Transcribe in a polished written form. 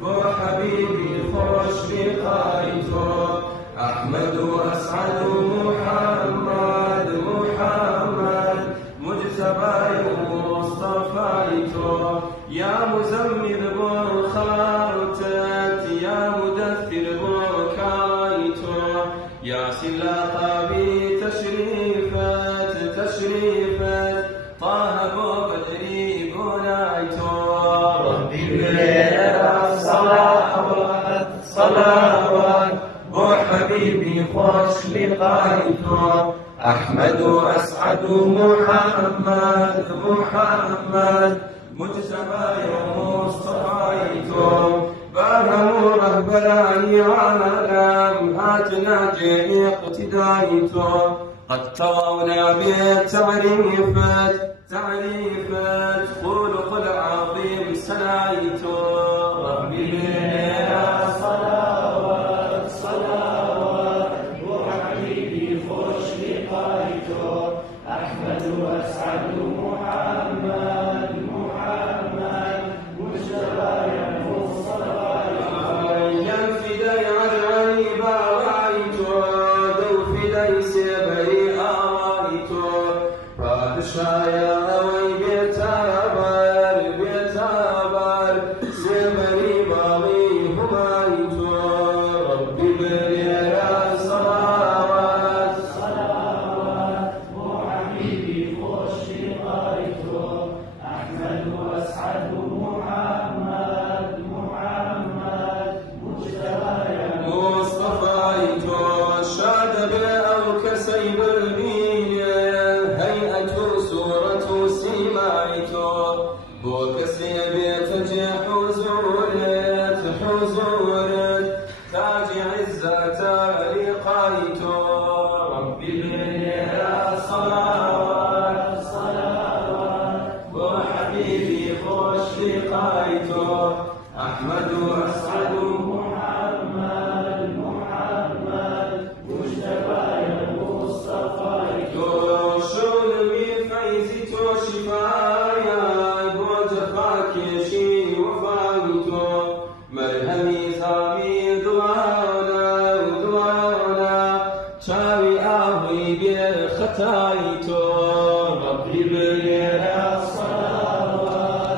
بو حەبیبی خۆش لیقای تۆ احمد و اسعد و محمد مجتبای و مصطفای تۆ یا مزمل بو خاوتت یا مدثر بو کای تۆ یا سلاقابی تشریفت طه بو بدری بو نای تۆ ربی بنێرە صلاوات بو حەبیبی خۆش لیقای تۆ احمد و اسعد و محمد مجتبای و مصطفای تۆ بهمو رهبرانی عالم هاتنا جميع اقتدای تۆ قد طوونا بالتعريفات خلق العظيم سناي تۆ ربي بنێرە صلاوات بو حەبیبی خۆش لیقای تۆ احمد و اسعد و محمد مجتبای و مصطفای یم فدای عرعی باوای تۆ دەو فدای سێبەری ئاوای تۆ پادشایە ئەوەی بێتابەر سێبەری باڵی هومای تۆ رەبی بنێرە صلاوات بۆ حەبیبی خۆش لیقای تۆ احمد و اسعد و محمد مجتبای و مصطفای تۆ شادە بێ ئەو کەسەی ببینێ هەیئەت و سوورەت و سیمای تۆ بۆ کەسێ بێتە جێ حوزورت تاجی عزەتە لیقای تۆ رەبی بنێرە صلاوات بۆ حەبیبی خۆش لیقای تۆ احمد و اسعد و محمد مجتبای و مصطفای تۆ شۆلمی فەیزی تۆ شیفایە بۆ جەفاکێشی وەفای تۆ مەرهەمی زامی دوانە چاوی ئاهوی بێ خەتا